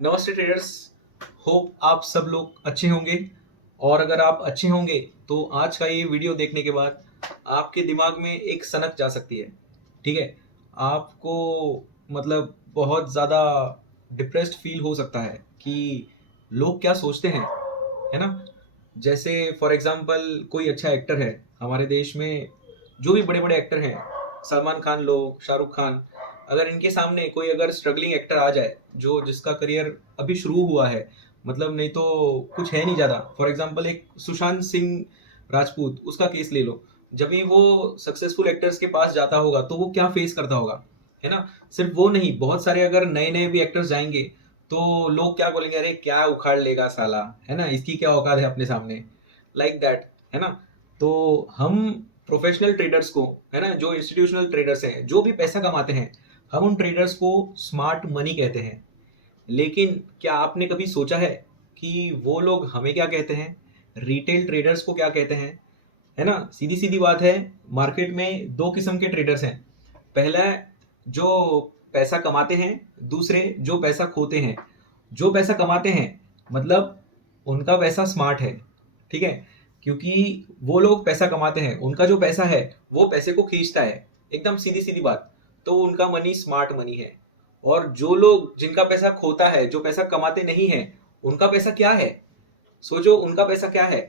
नमस्ते traders. Hope आप सब लोग अच्छे होंगे। और अगर आप अच्छे होंगे तो आज का ये वीडियो देखने के बाद आपके दिमाग में एक सनक जा सकती है। ठीक है, आपको मतलब बहुत ज़्यादा डिप्रेस्ड फील हो सकता है कि लोग क्या सोचते हैं, है ना। जैसे फॉर एग्जांपल कोई अच्छा एक्टर है हमारे देश में, जो भी बड़े बड़े एक्टर हैं, सलमान खान लो, शाहरुख खान, अगर इनके सामने कोई अगर स्ट्रगलिंग एक्टर आ जाए जो जिसका करियर अभी शुरू हुआ है, मतलब नहीं तो कुछ है नहीं ज़्यादा। फॉर एग्जांपल एक सुशांत सिंह राजपूत, उसका केस ले लो। जब भी वो सक्सेसफुल एक्टर्स के पास जाता होगा तो वो क्या फेस करता होगा, है ना। सिर्फ वो नहीं, बहुत सारे अगर नए नए भी एक्टर्स जाएंगे तो लोग क्या बोलेंगे, अरे क्या उखाड़ लेगा साला, है ना, इसकी क्या औकात है अपने सामने, लाइक दैट, है ना। तो हम प्रोफेशनल ट्रेडर्स को, है ना, जो इंस्टीट्यूशनल ट्रेडर्स हैं, जो भी पैसा कमाते हैं, हम उन ट्रेडर्स को स्मार्ट मनी कहते हैं। लेकिन क्या आपने कभी सोचा है कि वो लोग हमें क्या कहते हैं, रिटेल ट्रेडर्स को क्या कहते हैं, है ना। सीधी सीधी बात है, मार्केट में दो किस्म के ट्रेडर्स हैं। पहला जो पैसा कमाते हैं, दूसरे जो पैसा खोते हैं। जो पैसा कमाते हैं मतलब उनका पैसा स्मार्ट है, ठीक है, क्योंकि वो लोग पैसा कमाते हैं, उनका जो पैसा है वो पैसे को खींचता है, एकदम सीधी सीधी बात। तो उनका मनी स्मार्ट मनी है। और जो लोग जिनका पैसा खोता है, जो पैसा कमाते नहीं है, उनका पैसा क्या है, सोचो उनका पैसा क्या है।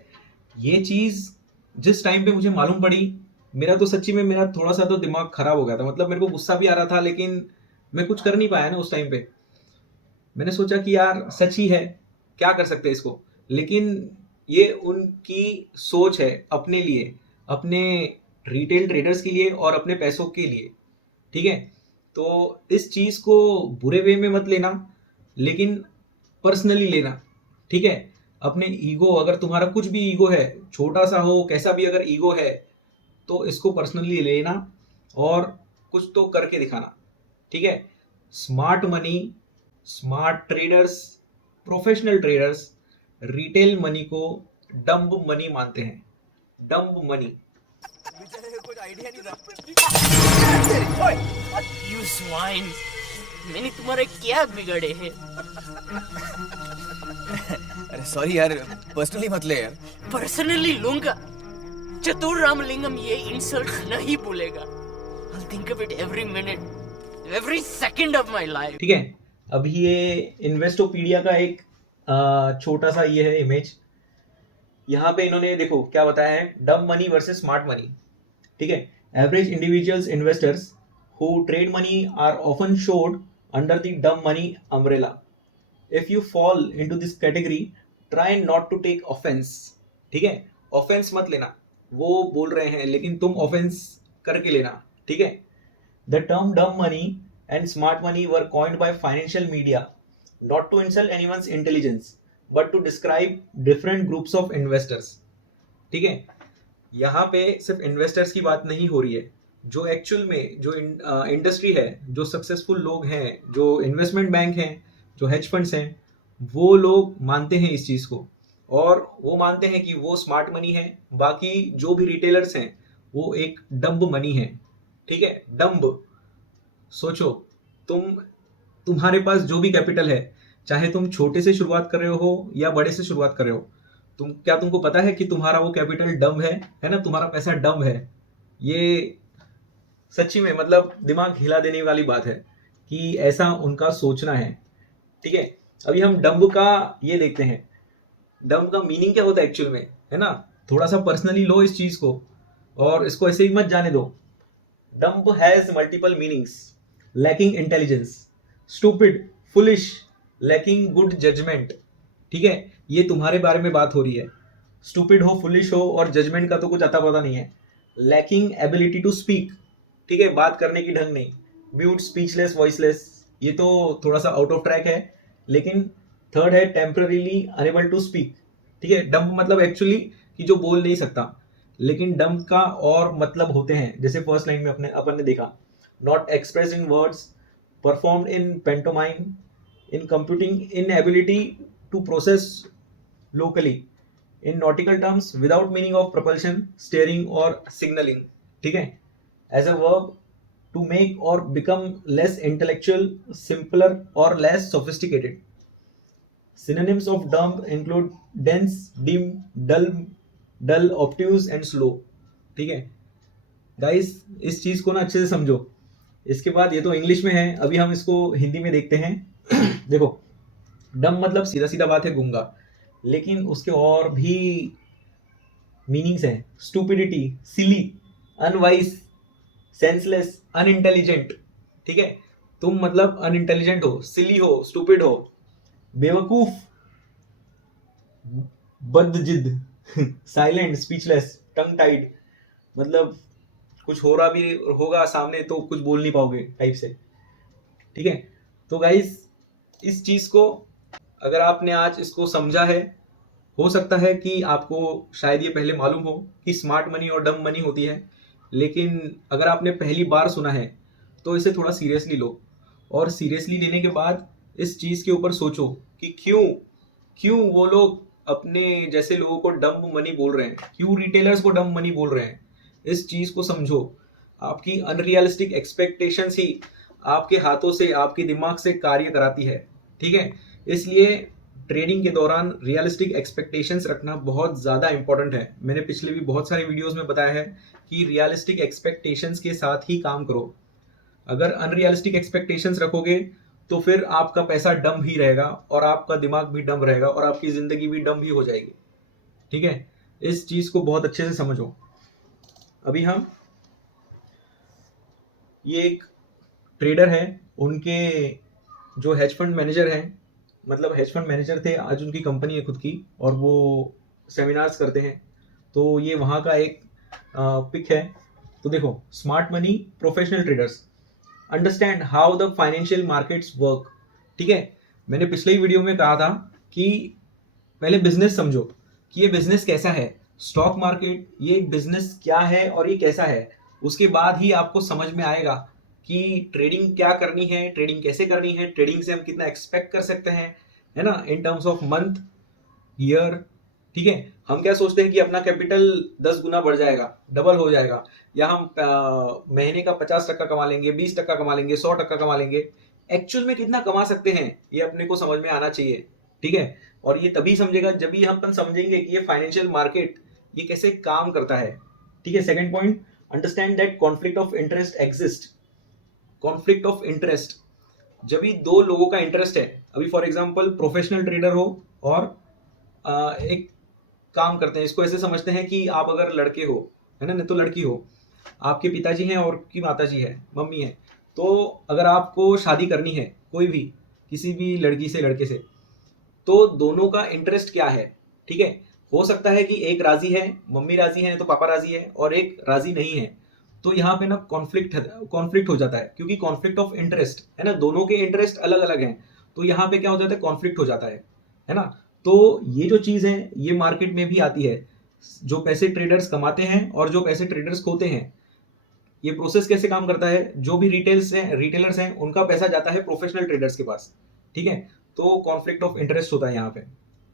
ये चीज जिस टाइम पे मुझे मालूम पड़ी, मेरा तो सच्ची में मेरा थोड़ा सा तो दिमाग खराब हो गया था। मतलब मेरे को गुस्सा भी आ रहा था, लेकिन मैं कुछ कर नहीं पाया ना उस टाइम पे। मैंने सोचा कि यार सच ही है, क्या कर सकते हैं इसको। लेकिन ये उनकी सोच है अपने लिए, अपने रिटेल ट्रेडर्स के लिए और अपने पैसों के लिए, ठीक है। तो इस चीज़ को बुरे वे में मत लेना, लेकिन पर्सनली लेना, ठीक है। अपने ईगो, अगर तुम्हारा कुछ भी ईगो है, छोटा सा हो कैसा भी, अगर ईगो है तो इसको पर्सनली लेना और कुछ तो करके दिखाना, ठीक है। Smart money, smart traders, professional traders retail money को डम्ब मनी मानते हैं, डम्ब मनी। यू स्वाइन, मैंने तुम्हारे क्या बिगड़े हैं? अरे सॉरी यार, पर्सनली मत ले यार। पर्सनली लूंगा। चतुर रामलिंगम ये इंसल्ट नहीं भूलेगा। I'll think of it every minute, every second of my life. ठीक है, अभी ये इन्वेस्टोपीडिया का एक छोटा सा ये है इमेज। यहाँ पे इन्होंने देखो क्या बताया है, डम मनी वर्सेस स्मार्ट मनी, ठीक है। Average individuals investors who trade money are often showed under the dumb money umbrella. If you fall into this category, try not to take offence, ठीक है। ऑफेंस मत लेना, वो बोल रहे हैं लेकिन तुम ऑफेंस करके लेना, ठीक है। The term dumb money and smart money were coined by financial media not to insult anyone's intelligence but to describe different groups of investors, ठीक है। यहाँ पे सिर्फ इन्वेस्टर्स की बात नहीं हो रही है, जो एक्चुअल में जो इंडस्ट्री है, जो सक्सेसफुल लोग हैं, जो इन्वेस्टमेंट बैंक हैं, जो हेज फंड्स हैं, वो लोग मानते हैं इस चीज़ को। और वो मानते हैं कि वो स्मार्ट मनी है, बाकी जो भी रिटेलर्स हैं वो एक डम्ब मनी है, ठीक है। डम्ब, सोचो, तुम तुम्हारे पास जो भी कैपिटल है, चाहे तुम छोटे से शुरुआत कर रहे हो या बड़े से शुरुआत कर रहे हो, तुमको पता है कि तुम्हारा वो कैपिटल डम है ना, तुम्हारा पैसा डम है। ये सच्ची में मतलब दिमाग हिला देने वाली बात है कि ऐसा उनका सोचना है, ठीक है। अभी हम डम्ब का ये देखते हैं, डम्ब का मीनिंग क्या होता है एक्चुअल में, है ना। थोड़ा सा पर्सनली लो इस चीज को और इसको ऐसे ही मत जाने दो। Dumb has multiple meanings, lacking intelligence, stupid, foolish, lacking good judgement, ठीक है। ये तुम्हारे बारे में बात हो रही है। स्टूपिड हो, फुलिश हो और जजमेंट का तो कुछ अता पता नहीं है। लैकिंग एबिलिटी टू स्पीक, ठीक है, बात करने की ढंग नहीं। म्यूट, स्पीचलेस, वॉइसलेस, ये तो थोड़ा सा आउट ऑफ ट्रैक है। लेकिन थर्ड है टेम्पररीली अनेबल टू स्पीक, ठीक है। डम्ब मतलब एक्चुअली कि जो बोल नहीं सकता। लेकिन डम्ब का और मतलब होते हैं, जैसे फर्स्ट लाइन में अपने अपन ने देखा, not express in words, performed in pantomime, in computing inability to process locally, in nautical terms without meaning of propulsion, steering or signaling, ठीक है। as a verb to make or become less intellectual, simpler or less sophisticated, Synonyms of dumb include dense, dim, dull, obtuse and slow. ठीक है guys, इस चीज को ना अच्छे से समझो। इसके बाद ये तो इंग्लिश में है, अभी हम इसको हिंदी में देखते हैं। देखो, डम मतलब सीधा सीधा बात है गूंगा, लेकिन उसके और भी मीनिंग्स हैं। स्टूपिडिटी, सिली, अनवाइस, सेंसलेस, अनइंटेलिजेंट। ठीक है, तुम मतलब अनइंटेलिजेंट हो, सिली हो, स्टूपिड हो, बेवकूफ, बदजिद, साइलेंट, स्पीचलेस, टंग टाइड, मतलब कुछ हो रहा भी होगा सामने तो कुछ बोल नहीं पाओगे टाइप से। ठीक है, तो गाइस इस चीज को अगर आपने आज इसको समझा है, हो सकता है कि आपको शायद ये पहले मालूम हो कि स्मार्ट मनी और डम मनी होती है, लेकिन अगर आपने पहली बार सुना है तो इसे थोड़ा सीरियसली लो, और सीरियसली लेने के बाद इस चीज़ के ऊपर सोचो कि क्यों वो लोग अपने जैसे लोगों को डम मनी बोल रहे हैं, क्यों रिटेलर्स को डम मनी बोल रहे हैं। इस चीज़ को समझो। आपकी अनरियलिस्टिक एक्सपेक्टेशंस ही आपके हाथों से, आपके दिमाग से कार्य कराती है। ठीक है, इसलिए ट्रेडिंग के दौरान रियलिस्टिक एक्सपेक्टेशंस रखना बहुत ज़्यादा इंपॉर्टेंट है। मैंने पिछले भी बहुत सारे वीडियोस में बताया है कि रियलिस्टिक एक्सपेक्टेशंस के साथ ही काम करो। अगर अनरियलिस्टिक एक्सपेक्टेशंस रखोगे तो फिर आपका पैसा डम ही रहेगा, और आपका दिमाग भी डम रहेगा, और आपकी ज़िंदगी भी डम ही हो जाएगी। ठीक है, इस चीज़ को बहुत अच्छे से समझो। अभी हम ये एक ट्रेडर है, उनके जो हेज फंड मैनेजर हैं, मतलब हेज फंड मैनेजर थे, आज उनकी कंपनी है खुद की, और वो सेमिनार्स करते हैं। तो ये वहाँ का एक पिक है। तो देखो, smart money professional traders understand how the financial markets work. ठीक है, मैंने पिछले ही वीडियो में कहा था कि पहले बिजनेस समझो कि ये बिजनेस कैसा है, स्टॉक मार्केट ये बिजनेस क्या है और ये कैसा है। उसके बाद ही आपको समझ में आएगा कि ट्रेडिंग क्या करनी है, ट्रेडिंग कैसे करनी है, ट्रेडिंग से हम कितना एक्सपेक्ट कर सकते हैं, है ना, in terms of month, year. ठीक है, हम क्या सोचते हैं कि अपना कैपिटल 10 गुना बढ़ जाएगा, डबल हो जाएगा, या हम महीने का 50% कमा लेंगे, 20% कमा लेंगे, 100% कमा लेंगे। एक्चुअल में कितना कमा सकते हैं ये अपने को समझ में आना चाहिए। ठीक है, और ये तभी समझेगा जब भी हम समझेंगे कि ये फाइनेंशियल मार्केट ये कैसे काम करता है। ठीक है, second point, understand that conflict of interest exist. Conflict of interest, जब भी दो लोगों का इंटरेस्ट है, अभी फॉर एग्जांपल प्रोफेशनल ट्रेडर हो और एक काम करते हैं, इसको ऐसे समझते हैं कि आप अगर लड़के हो, है ना, नहीं तो लड़की हो, आपके पिताजी हैं और की माताजी है, मम्मी है, तो अगर आपको शादी करनी है कोई भी किसी भी लड़की से, लड़के से, तो दोनों का इंटरेस्ट क्या है। ठीक है, हो सकता है कि एक राजी है, मम्मी राजी है तो पापा राजी है, और एक राजी नहीं है, तो यहाँ पे ना कॉन्फ्लिक्ट हो जाता है, क्योंकि कॉन्फ्लिक्ट ऑफ इंटरेस्ट है ना, दोनों के इंटरेस्ट अलग अलग हैं, तो यहाँ पे क्या हो जाता है, कॉन्फ्लिक्ट हो जाता है ना। तो ये जो चीज़ है ये मार्केट में भी आती है, जो पैसे ट्रेडर्स कमाते हैं और जो पैसे ट्रेडर्स खोते हैं। ये प्रोसेस कैसे काम करता है, जो भी रिटेलर्स हैं उनका पैसा जाता है प्रोफेशनल ट्रेडर्स के पास। ठीक है, तो कॉन्फ्लिक्ट ऑफ इंटरेस्ट होता है यहाँ पे।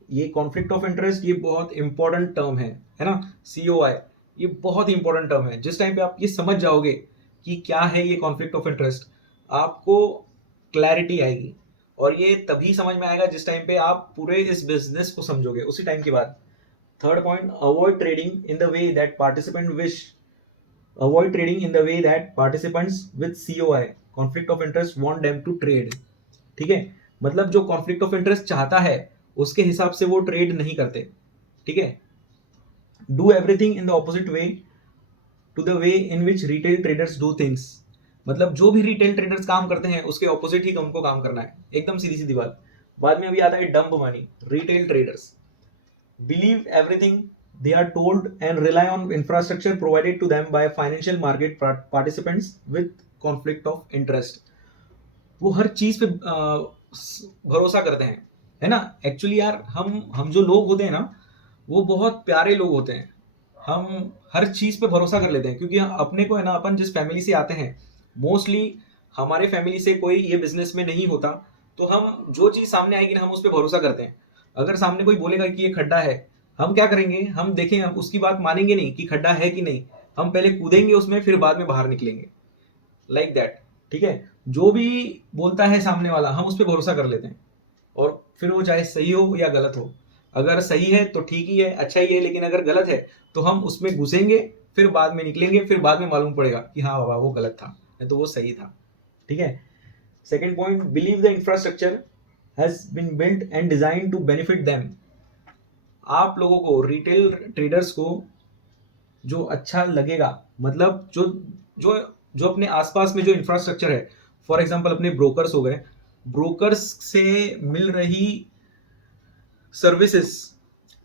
ये कॉन्फ्लिक्ट ऑफ इंटरेस्ट ये बहुत इंपॉर्टेंट टर्म है ना, COI, ये बहुत इंपॉर्टेंट टर्म है। जिस टाइम पे आप ये समझ जाओगे कि क्या है ये कॉन्फ्लिक्ट ऑफ इंटरेस्ट, आपको क्लैरिटी आएगी, और ये तभी समझ में आएगा जिस टाइम पे आप पूरे इस बिजनेस को समझोगे, उसी टाइम के बाद। Third point, avoid trading in the way that participants with COI, conflict of interest, want them to trade. ठीक है, मतलब जो कॉन्फ्लिक्ट ऑफ इंटरेस्ट चाहता है उसके हिसाब से वो ट्रेड नहीं करते। ठीक है, do everything in the opposite way to the way in which retail traders do things, मतलब जो भी रिटेल ट्रेडर्स काम करते हैं उसके ऑपोजिट ही उनको काम करना है, एकदम सीधी सीधी बात। बाद में अभी आता है dump money. Retail traders believe everything they are told and rely on infrastructure provided to them by financial market participants with conflict of interest। वो हर चीज पे भरोसा करते हैं, है ना। एक्चुअली यार हम जो लोग होते हैं ना, वो बहुत प्यारे लोग होते हैं, हम हर चीज पे भरोसा कर लेते हैं, क्योंकि अपने को है ना, अपन जिस फैमिली से आते हैं, मोस्टली हमारे फैमिली से कोई ये बिजनेस में नहीं होता, तो हम जो चीज सामने आएगी ना हम उस पर भरोसा करते हैं। अगर सामने कोई बोलेगा कि ये खड्डा है, हम क्या करेंगे, हम देखें, हम उसकी बात मानेंगे नहीं कि खड्डा है कि नहीं, हम पहले कूदेंगे उसमें, फिर बाद में बाहर निकलेंगे, लाइक दैट। ठीक है, जो भी बोलता है सामने वाला हम उस पर भरोसा कर लेते हैं, और फिर वो चाहे सही हो या गलत हो। अगर सही है तो ठीक ही है, अच्छा ही है, लेकिन अगर गलत है तो हम उसमें घुसेंगे, फिर बाद में निकलेंगे, फिर बाद में मालूम पड़ेगा कि हाँ बाबा वो गलत था, नहीं तो वो सही था। ठीक है। Second point, believe the infrastructure has been built and design to benefit them. आप लोगों को, रिटेल ट्रेडर्स को जो अच्छा लगेगा, मतलब जो जो जो अपने आसपास में जो इंफ्रास्ट्रक्चर है, फॉर एग्जांपल अपने ब्रोकर्स हो गए, ब्रोकर्स से मिल रही सर्विसेज,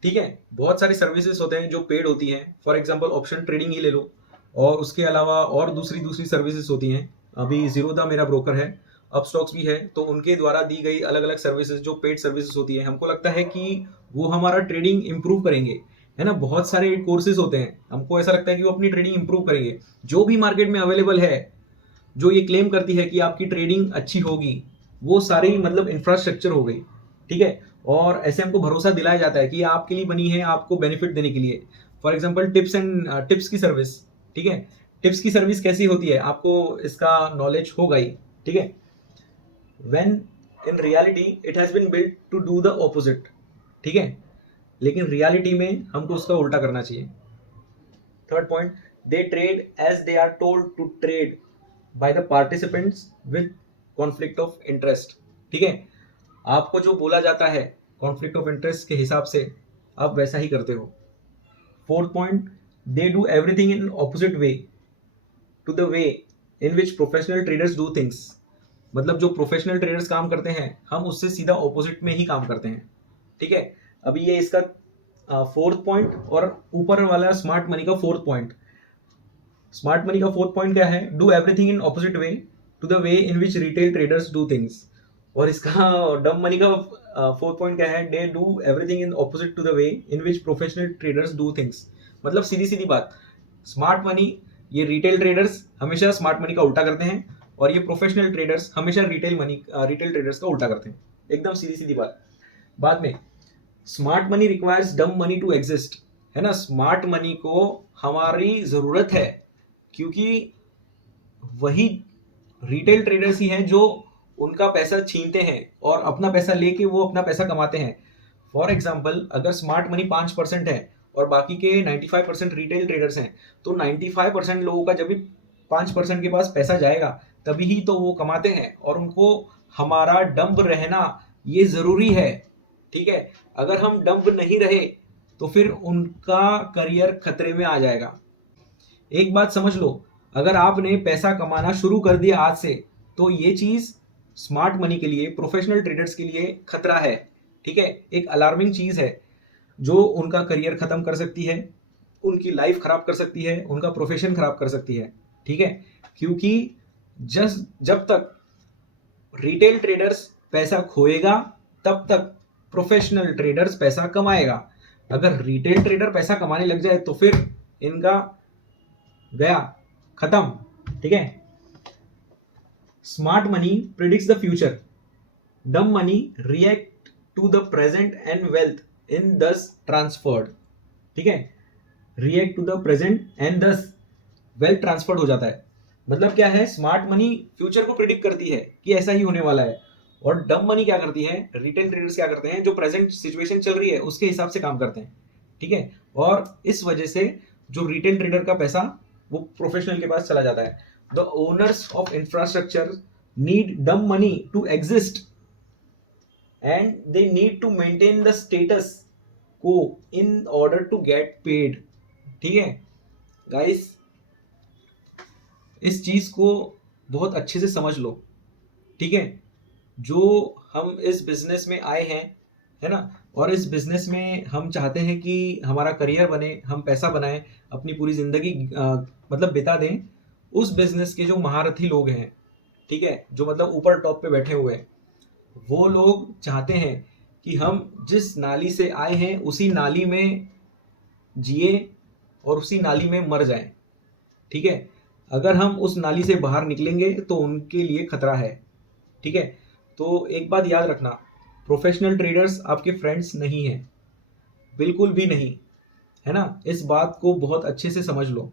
ठीक है, बहुत सारी सर्विसेज होते हैं जो पेड होती हैं। फॉर एग्जांपल ऑप्शन ट्रेडिंग ही ले लो, और उसके अलावा और दूसरी दूसरी सर्विसेज होती हैं। अभी जीरोधा मेरा ब्रोकर है, अपस्टॉक्स भी है, तो उनके द्वारा दी गई अलग अलग सर्विसेज जो पेड सर्विसेज होती है, हमको लगता है कि वो हमारा ट्रेडिंग इंप्रूव करेंगे, है ना। बहुत सारे कोर्सेज होते हैं, हमको ऐसा लगता है कि वो अपनी ट्रेडिंग इंप्रूव करेंगे। जो भी मार्केट में अवेलेबल है, जो ये क्लेम करती है कि आपकी ट्रेडिंग अच्छी होगी, वो सारी मतलब इंफ्रास्ट्रक्चर हो गई। ठीक है। और ऐसे हमको भरोसा दिलाया जाता है कि आपके लिए बनी है, आपको बेनिफिट देने के लिए। फॉर एग्जांपल टिप्स की सर्विस, ठीक है। टिप्स की सर्विस कैसी होती है, आपको इसका नॉलेज होगा ही। ठीक है। When in reality it has been built to do the opposite. ठीक है, लेकिन रियलिटी में हमको उसका उल्टा करना चाहिए। Third point, they trade as they are told to trade by the participants with conflict of interest. ठीक है, आपको जो बोला जाता है कॉन्फ्लिक्ट ऑफ इंटरेस्ट के हिसाब से आप वैसा ही करते हो। Fourth point, they do everything in opposite way to the way in which professional traders do things. मतलब जो प्रोफेशनल ट्रेडर्स काम करते हैं, हम उससे सीधा ऑपोजिट में ही काम करते हैं। ठीक है। अभी ये इसका फोर्थ पॉइंट, और ऊपर वाला स्मार्ट मनी का फोर्थ पॉइंट। स्मार्ट मनी का फोर्थ पॉइंट क्या है, do everything in opposite way to the way in which retail traders do things. और इसका डम मनी का फोर्थ पॉइंट क्या है, they do everything in opposite to the way in which professional traders do things. मतलब सीधी सीधी बात, smart money, ये रिटेल ट्रेडर्स हमेशा स्मार्ट मनी का उल्टा करते हैं, और ये प्रोफेशनल ट्रेडर्स हमेशा रिटेल ट्रेडर्स का उल्टा करते हैं। एकदम सीधी सीधी बात। बाद में, स्मार्ट मनी रिक्वायर्स डम मनी टू एग्जिस्ट, है ना। स्मार्ट मनी को हमारी जरूरत है, क्योंकि वही रिटेल ट्रेडर्स ही हैं जो उनका पैसा छीनते हैं और अपना पैसा लेके वो अपना पैसा कमाते हैं। फॉर एग्जाम्पल, अगर स्मार्ट मनी 5% है और बाकी के 95% रिटेल ट्रेडर्स हैं, तो 95% लोगों का जब भी 5% के पास पैसा जाएगा, तभी ही तो वो कमाते हैं, और उनको हमारा डंब रहना ये जरूरी है। ठीक है। अगर हम डंब नहीं रहे तो फिर उनका करियर खतरे में आ जाएगा। एक बात समझ लो, अगर आपने पैसा कमाना शुरू कर दिया आज से, तो ये चीज स्मार्ट मनी के लिए, प्रोफेशनल ट्रेडर्स के लिए खतरा है। ठीक है, एक अलार्मिंग चीज है जो उनका करियर खत्म कर सकती है, उनकी लाइफ खराब कर सकती है, उनका प्रोफेशन खराब कर सकती है। ठीक है, क्योंकि जब तक रिटेल ट्रेडर्स पैसा खोएगा, तब तक प्रोफेशनल ट्रेडर्स पैसा कमाएगा। अगर रिटेल ट्रेडर पैसा कमाने लग जाए तो फिर इनका गया, खत्म। ठीक है। Smart money predicts the future, dumb money react to the present and wealth in this transferred. ठीक है, react to the present and this wealth transferred हो जाता है। मतलब क्या है, स्मार्ट मनी फ्यूचर को प्रिडिक्ट करती है कि ऐसा ही होने वाला है, और डम मनी क्या करती है, रिटेल ट्रेडर्स क्या करते हैं, जो प्रेजेंट सिचुएशन चल रही है उसके हिसाब से काम करते हैं। ठीक है, और इस वजह से जो रिटेल ट्रेडर का पैसा वो प्रोफेशनल के पास चला जाता है। The owners of infrastructure need dumb money to exist and they need to maintain the status quo in order to get paid. ठीक है गाइस, इस चीज को बहुत अच्छे से समझ लो। ठीक है, जो हम इस बिजनेस में आए हैं, है ना, और इस बिजनेस में हम चाहते हैं कि हमारा करियर बने, हम पैसा बनाएं, अपनी पूरी जिंदगी मतलब बिता दें, उस बिजनेस के जो महारथी लोग हैं, ठीक है, जो मतलब ऊपर टॉप पे बैठे हुए हैं, वो लोग चाहते हैं कि हम जिस नाली से आए हैं उसी नाली में जिए और उसी नाली में मर जाएं। ठीक है, अगर हम उस नाली से बाहर निकलेंगे तो उनके लिए खतरा है। ठीक है, तो एक बात याद रखना, प्रोफेशनल ट्रेडर्स आपके फ्रेंड्स नहीं हैं, बिल्कुल भी नहीं, है ना। इस बात को बहुत अच्छे से समझ लो,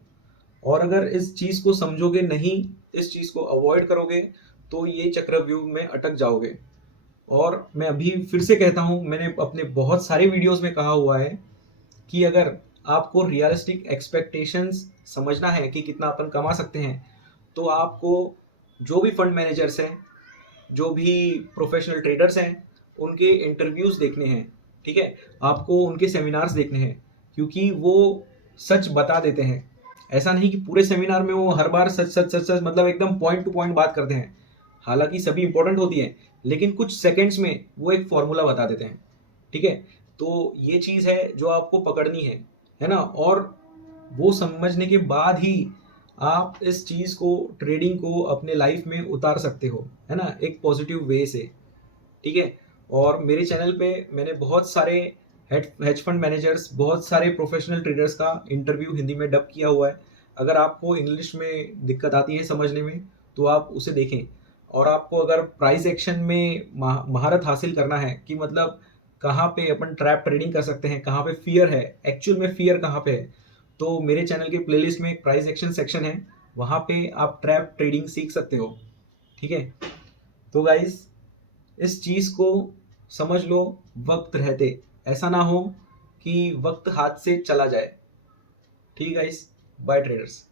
और अगर इस चीज़ को समझोगे नहीं, इस चीज़ को अवॉइड करोगे, तो ये चक्रव्यूह में अटक जाओगे। और मैं अभी फिर से कहता हूँ, मैंने अपने बहुत सारे वीडियोस में कहा हुआ है कि अगर आपको रियलिस्टिक एक्सपेक्टेशंस समझना है कि कितना अपन कमा सकते हैं, तो आपको जो भी फंड मैनेजर्स हैं, जो भी प्रोफेशनल ट्रेडर्स हैं, उनके इंटरव्यूज़ देखने हैं, ठीक है। आपको उनके सेमिनार्स देखने हैं, क्योंकि वो सच बता देते हैं। ऐसा नहीं कि पूरे सेमिनार में वो हर बार सच सच सच सच मतलब एकदम पॉइंट टू पॉइंट बात करते हैं। हालांकि सभी इंपॉर्टेंट होती हैं, लेकिन कुछ सेकंड्स में वो एक फॉर्मूला बता देते हैं, ठीक है। तो ये चीज़ है जो आपको पकड़नी है ना। और वो समझने के बाद ही आप इस चीज़ को, ट्रेडिंग को अपने लाइफ में उतार सकते हो, है ना, एक पॉजिटिव वे से, ठीक है। और मेरे चैनल पे मैंने बहुत सारे हेज फंड मैनेजर्स, बहुत सारे प्रोफेशनल ट्रेडर्स का इंटरव्यू हिंदी में डब किया हुआ है। अगर आपको इंग्लिश में दिक्कत आती है समझने में, तो आप उसे देखें। और आपको अगर प्राइस एक्शन में महारत हासिल करना है कि मतलब कहाँ पे अपन ट्रैप ट्रेडिंग कर सकते हैं, कहाँ पे फियर है, एक्चुअल में फियर कहाँ पे है, तो मेरे चैनल के प्लेलिस्ट में एक प्राइस एक्शन सेक्शन है, वहाँ पे आप ट्रैप ट्रेडिंग सीख सकते हो, ठीक है। तो गाइस, इस चीज़ को समझ लो वक्त रहते, ऐसा ना हो कि वक्त हाथ से चला जाए, ठीक है गाइस। Bye traders.